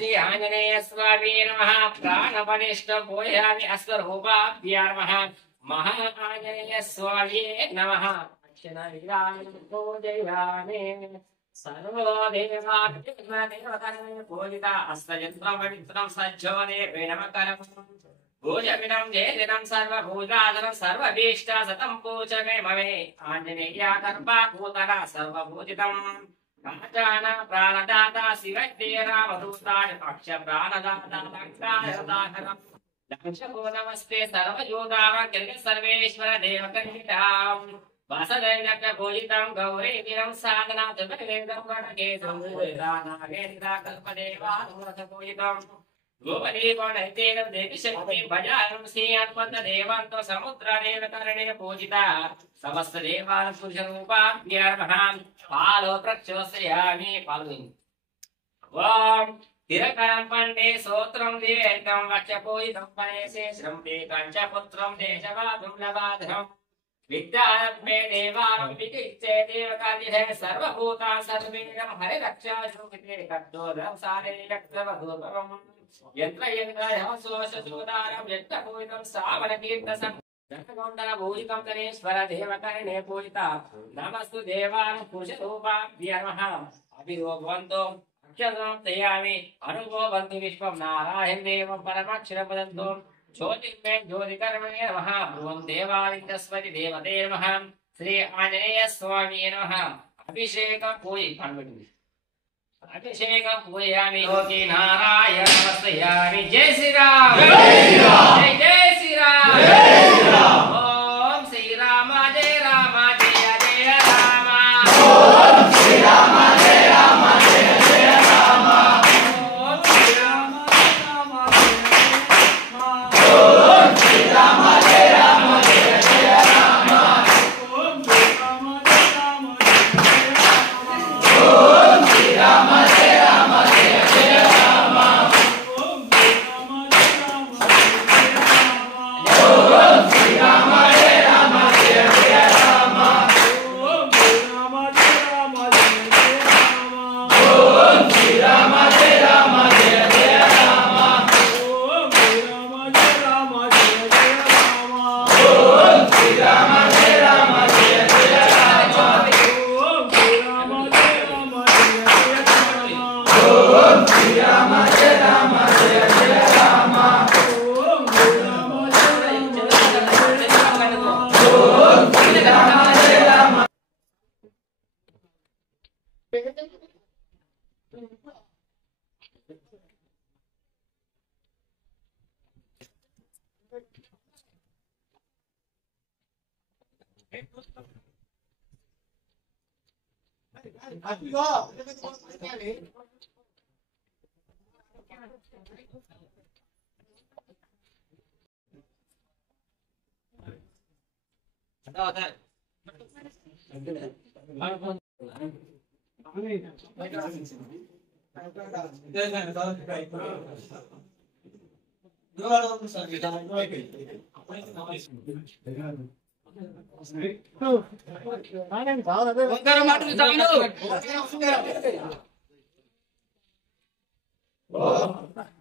श्री आंजनेय स्वामी नमः प्राणपनिष्ठ भूयामि अश्वरूपाभ्यां नमः महा आंजनेय स्वामी नमः अक्षराविरामं पूजयामि सर्वो देवाग्निर्देवतानि पूजिता अस्तयन्त्रं पवित्रं सज्जोने प्रणमकरम् पूजमिदं जयदिनं सर्वभूतादनं सर्वभीष्टा सतं पूजमे ममे आञ्जनेया कर्पाभूतरा सर्वभूजितम् काचाना प्राणदाता शिवैद्य रामदूताय पक्ष प्राणदाता लङ्कायदाहरम् लक्ष्मो नमस्ते सर्वयोगाः सर्वेश्वर देवकनिष्ठाम् वासुदेवस्य पूजितं गौरीतिरं साधनात् वेदं वटकेशं नागेन्द्रा कल्पदेवानुरथ पूजितम् गोपदीपणैतेन देवीशक्ति भजानं श्रीअन्पन्तदेवान्तो समुद्रदेवतरणेन पूजिता समस्त देवान् पुरुषरूपाभ्यर्मणां पालो प्रक्षोषयामि पालुनि ॐ तिरकरं पण्डे सोत्रं देवैकं वक्षपूजितं परेशे श्रम्पे कञ्चपुत्रं देशवादं लबाधम् विद्यारम्भे देवानं विचित्ते देवकार्ये सर्वभूता सर्वेदं हरिरक्षा शोभिते कट्टोदं सारे यक्तवधूपम् यत्र यत्र सोषसूदारं यत्र पूजितं सावनकीर्तसं जगदोण्डन पूजितं करेश्वर देवकर्णे पूजिता नमस्तु देवान् पुरुषरूपाभ्यः नमः अभिरोभवन्तो अक्षरं तयामि अनुभवन्तु विश्वं नारायण देवं परमाक्षरं वदन्तु ज्योतिर्मे ज्योतिकर्मणे नमः भ्रुवं देवादित्यस्वति देवते नमः श्री आंजनेय स्वामी नमः अभिषेकं पूजयामि योगी नारायण नमस्यामि जय श्री राम जय जय श्री राम ओम श्री राम जय राम जय जय राम ओम श्री राम जय राम जय जय राम ओम श्री राम जय राम जय जय राम ओम श्री राम जय राम जय जय राम ओम श्री राम जय राम जय राम जय जय राम ओम श्री राम जय राम जय जय राम ओम श्री राम जय राम जय जय राम ओम श्री राम जय राम जय जय राम ओम श्री राम जय राम जय जय राम ओम श्री राम जय राम जय जय राम ओम श्री राम जय राम जय जय राम ओम श्री राम जय राम